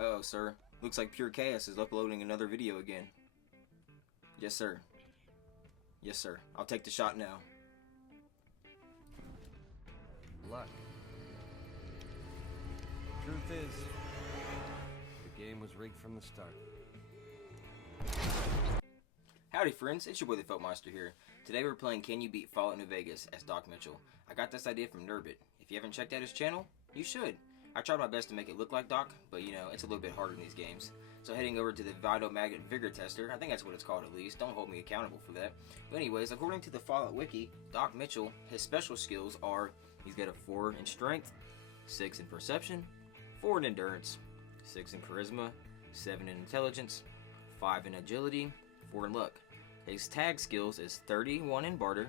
Uh-oh, sir. Looks like Pure Chaos is uploading another video again. Yes, sir. Yes, sir. I'll take the shot now. Luck. Truth is, the game was rigged from the start. Howdy friends, it's your boy the Feltmeister here. Today we're playing Can You Beat Fallout New Vegas as Doc Mitchell. I got this idea from Nurbit. If you haven't checked out his channel, you should. I tried my best to make it look like Doc, but you know, it's a little bit harder in these games. So heading over to the Vital Magnet Vigor Tester, I think that's what it's called at least, don't hold me accountable for that. But anyways, according to the Fallout Wiki, Doc Mitchell, his special skills are, he's got a 4 in Strength, 6 in Perception, 4 in Endurance, 6 in Charisma, 7 in Intelligence, 5 in Agility, 4 in Luck. His tag skills is 31 in Barter,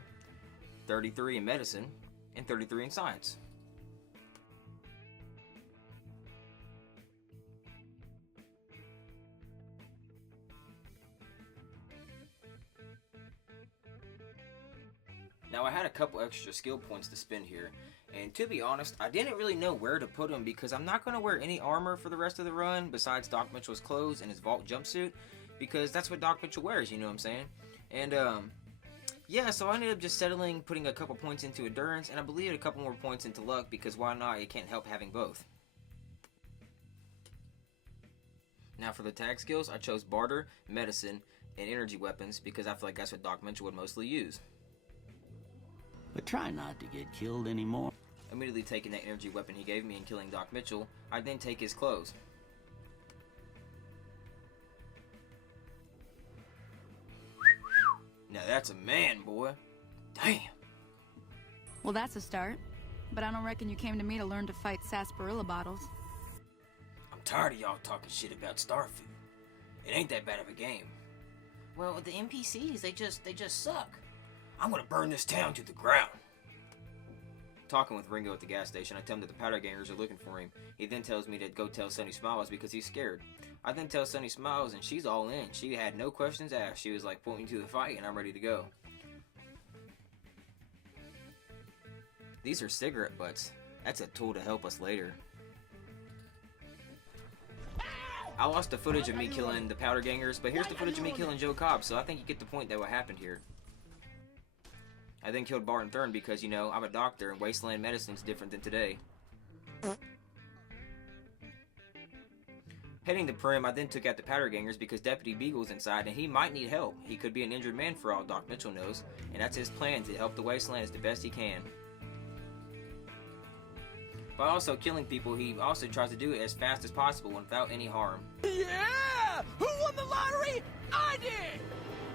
33 in Medicine, and 33 in Science. Now I had a couple extra skill points to spend here, and to be honest, I didn't really know where to put them because I'm not going to wear any armor for the rest of the run besides Doc Mitchell's clothes and his vault jumpsuit, because that's what Doc Mitchell wears, you know what I'm saying? And yeah, so I ended up just settling, putting a couple points into Endurance, and I believe a couple more points into Luck, because why not? It can't help having both. Now for the tag skills, I chose Barter, Medicine, and Energy Weapons, because I feel like that's what Doc Mitchell would mostly use. But try not to get killed anymore. Immediately taking that energy weapon he gave me and killing Doc Mitchell, I then take his clothes. Now that's a man, boy. Damn. Well, that's a start. But I don't reckon you came to me to learn to fight sarsaparilla bottles. I'm tired of y'all talking shit about Starfield. It ain't that bad of a game. Well, the NPCs, they just suck. I'm gonna burn this town to the ground. Talking with Ringo at the gas station, I tell him that the powder gangers are looking for him. He then tells me to go tell Sunny Smiles because he's scared. I then tell Sunny Smiles and she's all in. She had no questions asked. She was like, point me to the fight and I'm ready to go. These are cigarette butts. That's a tool to help us later. I lost the footage of me killing the powder gangers, but here's the footage of me killing Joe Cobb, so I think you get the point that what happened here. I then killed Barton Thurn because, you know, I'm a doctor and wasteland medicine's different than today. Heading to Prim, I then took out the powder gangers because Deputy Beagle's inside and he might need help. He could be an injured man for all Doc Mitchell knows, and that's his plan, to help the wasteland as the best he can. By also killing people, he also tries to do it as fast as possible and without any harm. Yeah! Who won the lottery? I did!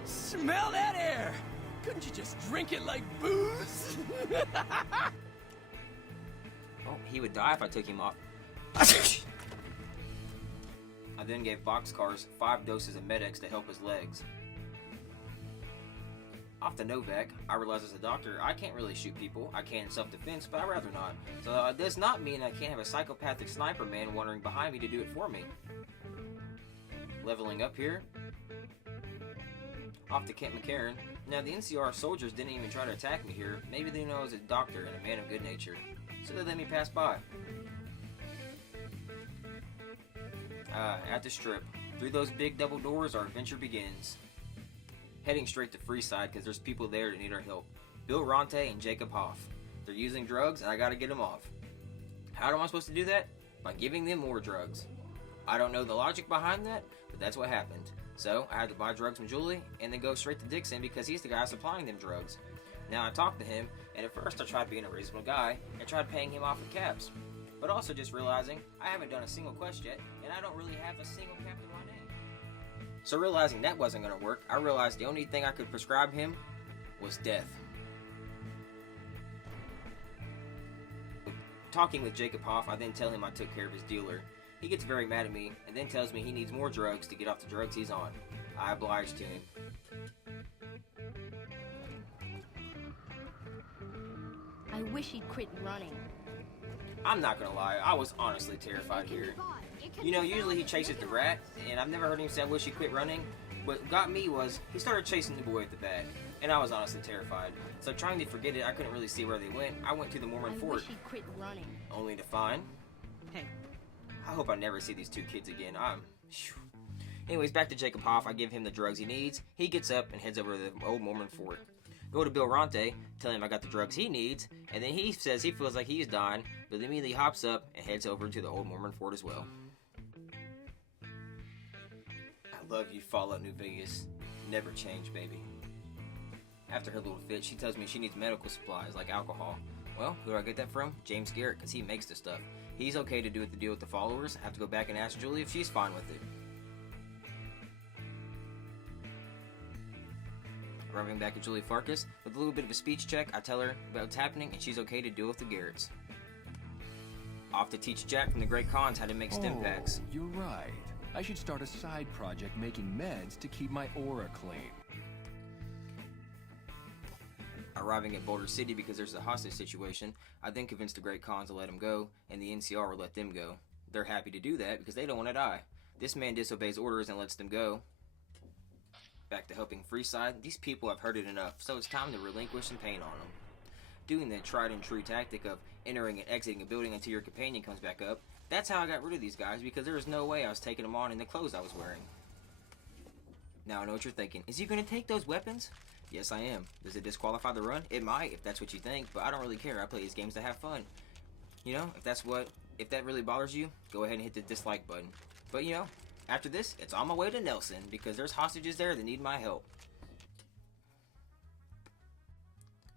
Smell that air! Couldn't you just drink it like booze? Oh, he would die if I took him off. I then gave Boxcars 5 doses of Med-X to help his legs. Off the Novak, I realized as a doctor, I can't really shoot people. I can in self-defense, but I'd rather not. So it does not mean I can't have a psychopathic sniper man wandering behind me to do it for me. Leveling up here. Off to Kent McCarran. Now the NCR soldiers didn't even try to attack me here. Maybe they know I was a doctor and a man of good nature, so they let me pass by. At the strip. Through those big double doors, our adventure begins. Heading straight to Freeside because there's people there that need our help. Bill Ronte and Jacob Hoff. They're using drugs and I gotta get them off. How am I supposed to do that? By giving them more drugs. I don't know the logic behind that, but that's what happened. So I had to buy drugs from Julie and then go straight to Dixon because he's the guy supplying them drugs. Now I talked to him, and at first I tried being a reasonable guy and tried paying him off in caps. But also just realizing I haven't done a single quest yet and I don't really have a single cap to my name. So realizing that wasn't going to work, I realized the only thing I could prescribe him was death. Talking with Jacob Hoff, I then tell him I took care of his dealer. He gets very mad at me and then tells me he needs more drugs to get off the drugs he's on. I oblige to him. I wish he'd quit running. I'm not gonna lie, I was honestly terrified here. You know, usually he chases the rat, and I've never heard him say I wish he quit running. What got me was, he started chasing the boy at the bat, and I was honestly terrified. So trying to forget it, I couldn't really see where they went. I went to the Mormon fort, Wish he'd quit running. only to find... Hey, I hope I never see these two kids again. Anyways, back to Jacob Hoff. I give him the drugs he needs. He gets up and heads over to the old Mormon fort. Go to Bill Ronte, tell him I got the drugs he needs, and then he says he feels like he's dying, but immediately hops up and heads over to the old Mormon fort as well. I love you, Fallout New Vegas. Never change, baby. After her little fit, she tells me she needs medical supplies like alcohol. Well, who do I get that from? James Garrett, because he makes the stuff. He's okay to do the deal with the followers. I have to go back and ask Julie if she's fine with it. Arriving back at Julie Farkas, with a little bit of a speech check, I tell her about what's happening and she's okay to deal with the Garretts. Off to teach Jack from the Great Khans how to make stim packs. You're right. I should start a side project making meds to keep my aura clean. Arriving at Boulder City because there's a hostage situation, I then convince the Great Khans to let him go, and the NCR will let them go. They're happy to do that because they don't want to die. This man disobeys orders and lets them go. Back to helping Freeside, these people have heard it enough, so it's time to relinquish some pain on them. Doing the tried and true tactic of entering and exiting a building until your companion comes back up, that's how I got rid of these guys, because there was no way I was taking them on in the clothes I was wearing. Now I know what you're thinking. Is he going to take those weapons? Yes, I am. Does it disqualify the run? It might, if that's what you think, but I don't really care. I play these games to have fun. You know, if that really bothers you, go ahead and hit the dislike button. But you know, after this, it's on my way to Nelson, because there's hostages there that need my help.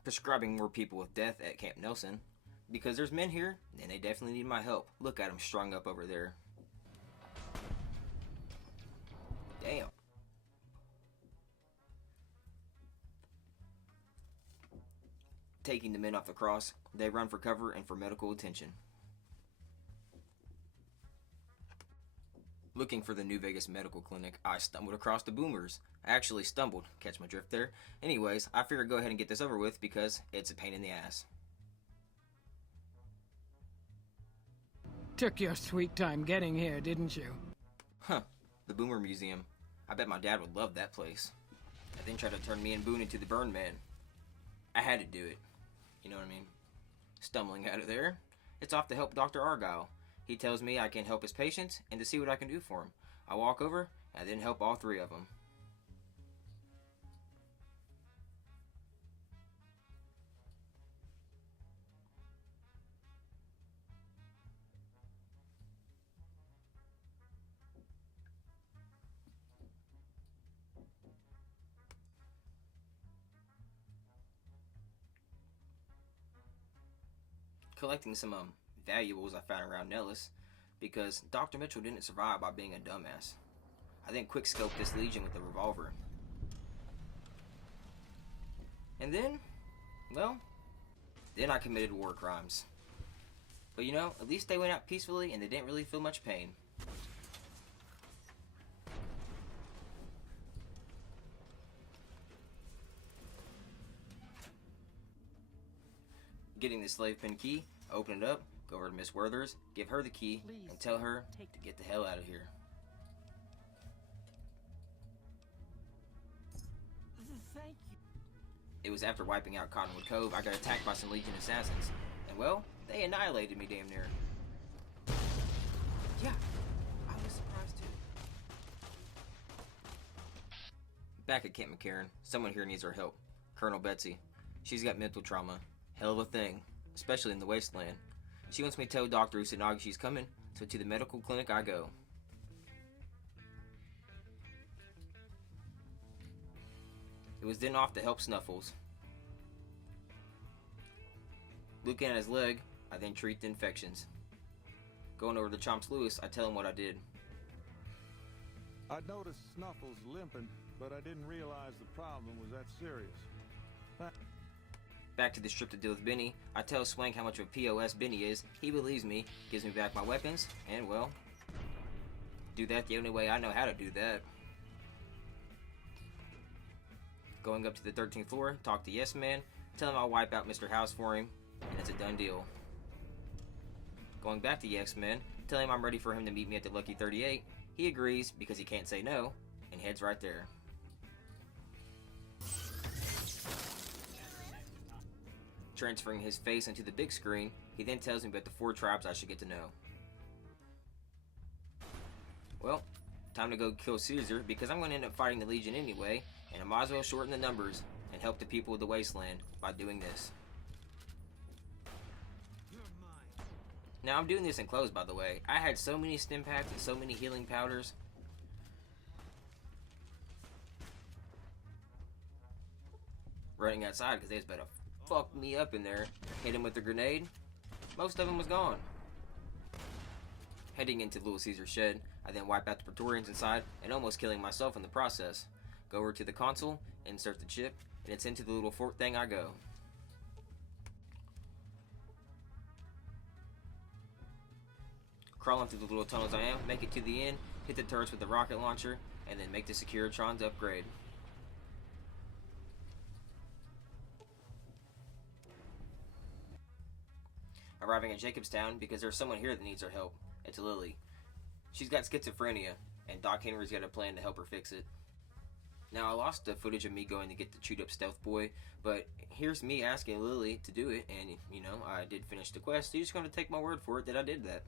Prescribing more people with death at Camp Nelson, because there's men here, and they definitely need my help. Look at them strung up over there. Damn. Taking the men off the cross, they run for cover and for medical attention. Looking for the New Vegas Medical Clinic, I stumbled across the boomers. I actually stumbled, catch my drift there. Anyways, I figured go ahead and get this over with because it's a pain in the ass. Took your sweet time getting here, didn't you? Huh, the Boomer Museum. I bet my dad would love that place. I then tried to turn me and Boone into the Burn Man. I had to do it. You know what I mean? Stumbling out of there, it's off to help Dr. Argyle. He tells me I can help his patients and to see what I can do for him. I walk over and then help all three of them. Collecting some valuables I found around Nellis, because Dr. Mitchell didn't survive by being a dumbass. I then quickscoped this Legion with a revolver. And then, well, then I committed war crimes. But you know, at least they went out peacefully and they didn't really feel much pain. Getting the slave pen key, open it up, go over to Miss Werther's, give her the key, and tell her to get the hell out of here. Thank you. It was after wiping out Cottonwood Cove, I got attacked by some Legion assassins. And well, they annihilated me damn near. Yeah, I was surprised too. Back at Camp McCarran, someone here needs our help. Colonel Betsy. She's got mental trauma. Hell of a thing, especially in the wasteland. She wants me to tell Dr. Usanagi she's coming, so to the medical clinic I go. It was then off to help Snuffles. Looking at his leg, I then treat the infections. Going over to Chomps Lewis, I tell him what I did. I noticed Snuffles limping, but I didn't realize the problem was that serious. Back to the strip to deal with Benny, I tell Swank how much of a POS Benny is. He believes me, gives me back my weapons, and well, do that the only way I know how to do that. Going up to the 13th floor, talk to Yes Man, tell him I'll wipe out Mr. House for him, and it's a done deal. Going back to Yes Man, tell him I'm ready for him to meet me at the Lucky 38. He agrees because he can't say no, and heads right there. Transferring his face into the big screen, he then tells me about the 4 tribes I should get to know. Well, time to go kill Caesar, because I'm going to end up fighting the Legion anyway, and I might as well shorten the numbers and help the people of the wasteland by doing this. Now, I'm doing this in clothes, by the way. I had so many stim packs and so many healing powders. Running outside because they was about to fuck me up in there. Hit him with a grenade. Most of them was gone. Heading into Little Caesar's shed, I then wipe out the Praetorians inside and almost killing myself in the process. Go over to the console, insert the chip, and it's into the little fort thing I go. Crawling through the little tunnels I am, make it to the end, hit the turrets with the rocket launcher, and then make the Securitrons upgrade. Arriving at Jacobstown because there's someone here that needs our help. It's Lily. She's got schizophrenia, and Doc Henry's got a plan to help her fix it. Now, I lost the footage of me going to get the chewed up stealth boy, but here's me asking Lily to do it, and, you know, I did finish the quest, so you're just going to take my word for it that I did that.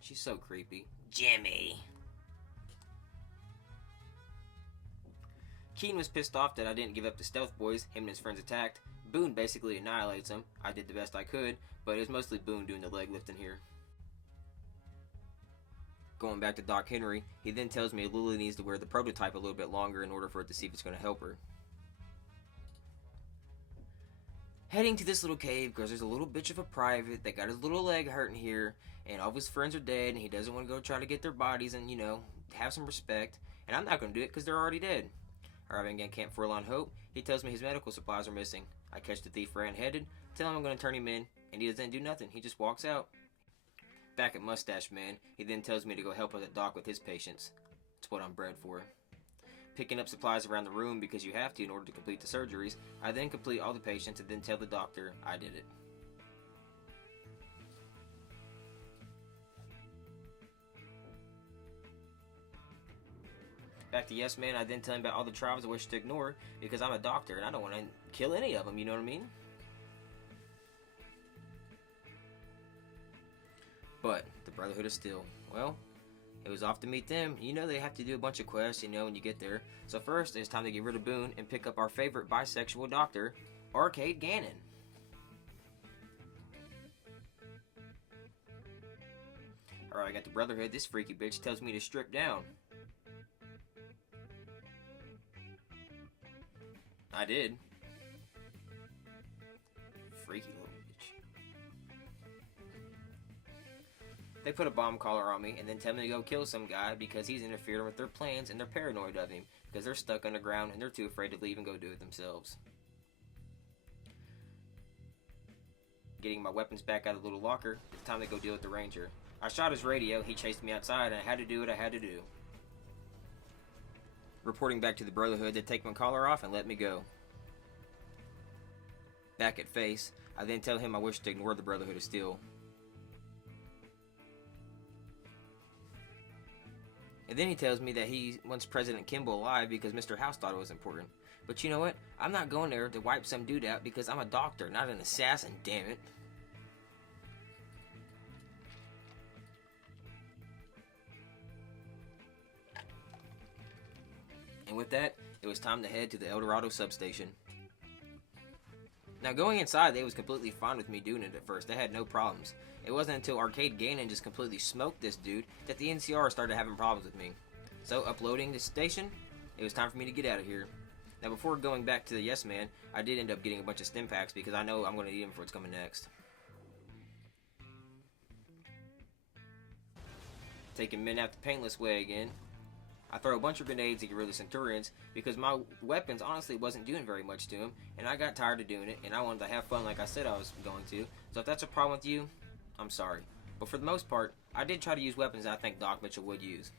She's so creepy. Jimmy! Keen was pissed off that I didn't give up the stealth boys. Him and his friends attacked. Boone basically annihilates them. I did the best I could, but it was mostly Boone doing the leg lifting here. Going back to Doc Henry, he then tells me Lily needs to wear the prototype a little bit longer in order for it to see if it's going to help her. Heading to this little cave because there's a little bitch of a private that got his little leg hurting here, and all of his friends are dead, and he doesn't want to go try to get their bodies and, you know, have some respect. And I'm not going to do it because they're already dead. Arriving at Camp Forlorn Hope, he tells me his medical supplies are missing. I catch the thief red-headed, tell him I'm going to turn him in, and he doesn't do nothing. He just walks out. Back at Mustache Man, he then tells me to go help the doc with his patients. It's what I'm bred for. Picking up supplies around the room because you have to in order to complete the surgeries, I then complete all the patients and then tell the doctor I did it. Back to Yes Man, I then tell him about all the tribes I wish to ignore because I'm a doctor and I don't want to kill any of them, you know what I mean? But the Brotherhood of Steel, well, it was off to meet them. You know they have to do a bunch of quests, you know, when you get there. So first, it's time to get rid of Boone and pick up our favorite bisexual doctor, Arcade Gannon. Alright, I got the Brotherhood. This freaky bitch tells me to strip down. I did. Freaky little bitch. They put a bomb collar on me and then tell me to go kill some guy because he's interfering with their plans and they're paranoid of him because they're stuck underground and they're too afraid to leave and go do it themselves. Getting my weapons back out of the little locker, it's time to go deal with the Ranger. I shot his radio, he chased me outside, and I had to do what I had to do. Reporting back to the Brotherhood, they take my collar off and let me go. Back at Face, I then tell him I wish to ignore the Brotherhood of Steel. And then he tells me that he wants President Kimball alive because Mr. House thought it was important. But you know what? I'm not going there to wipe some dude out because I'm a doctor, not an assassin, damn it. And with that, it was time to head to the El Dorado substation. Now going inside, they was completely fine with me doing it at first. They had no problems. It wasn't until Arcade Gannon just completely smoked this dude that the NCR started having problems with me. So uploading the station, it was time for me to get out of here. Now before going back to the Yes Man, I did end up getting a bunch of stim packs because I know I'm going to need them for what's coming next. Taking men out the painless way again. I throw a bunch of grenades to get rid of the Centurions because my weapons honestly wasn't doing very much to them, and I got tired of doing it, and I wanted to have fun like I said I was going to. So if that's a problem with you, I'm sorry. But for the most part, I did try to use weapons that I think Doc Mitchell would use.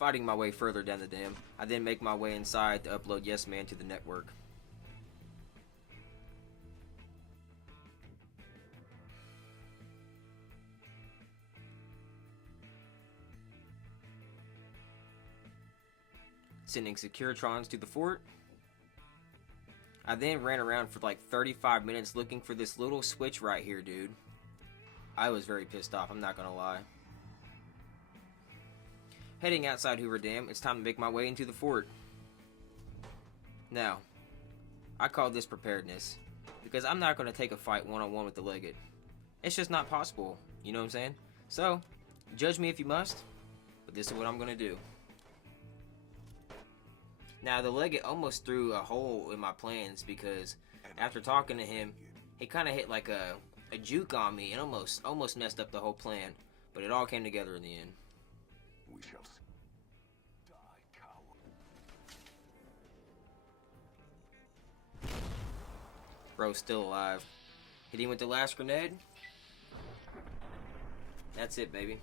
Fighting my way further down the dam, I then make my way inside to upload Yes Man to the network. Sending Securitrons to the fort. I then ran around for like 35 minutes looking for this little switch right here, dude. I was very pissed off, I'm not gonna lie. Heading outside Hoover Dam, it's time to make my way into the fort. Now, I call this preparedness, because I'm not going to take a fight one-on-one with the Legate. It's just not possible, you know what I'm saying? So, judge me if you must, but this is what I'm going to do. Now, the Legate almost threw a hole in my plans, because after talking to him, he kind of hit like a juke on me and almost messed up the whole plan, but it all came together in the end. We shall die, coward. Bro's still alive. Hit him with the last grenade. That's it, baby.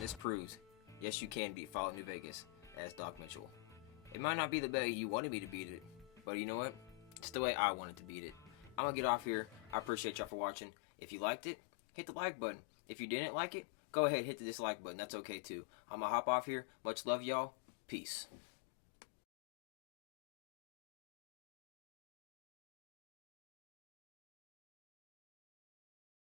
This proves, yes, you can beat Fallout New Vegas as Doc Mitchell. It might not be the way you wanted me to beat it, but you know what? It's the way I wanted to beat it. I'm gonna get off here. I appreciate y'all for watching. If you liked it, hit the like button. If you didn't like it, go ahead, hit the dislike button. That's okay too. I'm gonna hop off here. Much love, y'all. Peace.